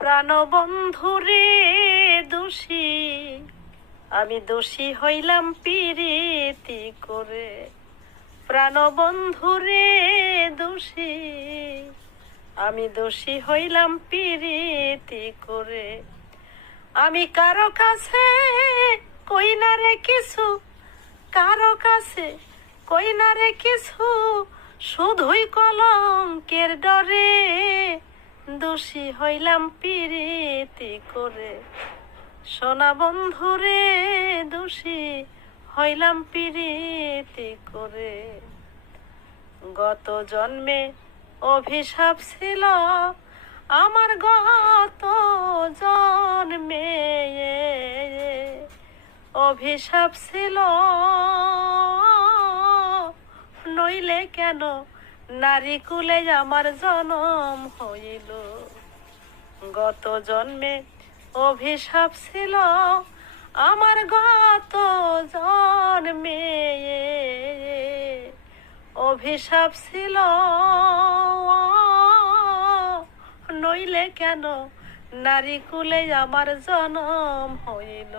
প্রাণবন্ধুরে দোষী, আমি দোষী হইলাম পিরিতি করে। প্রাণবন্ধুরে দোষী, আমি দোষী হইলাম পিরিতি করে। আমি কারো কাছে কই না রে কিছু, কারো কাছে কই না রে কিছু, শুধুই কলঙ্কের ডরে দোষী হইলাম পিরিতি করে। সোনা বন্ধুরে দোষী হইলাম পিরিতি করে। গত জন্মে অভিশাপ ছিল আমার, গত জন্মে অভিশাপ ছিল, নইলে কেন নারী কুলে আমার জনম হইল। গত জন্মে অভিশাপ ছিল আমার, গত জন্মে অভিশাপ ছিল, নইলে কেন নারী কুলে আমার জনম হইল।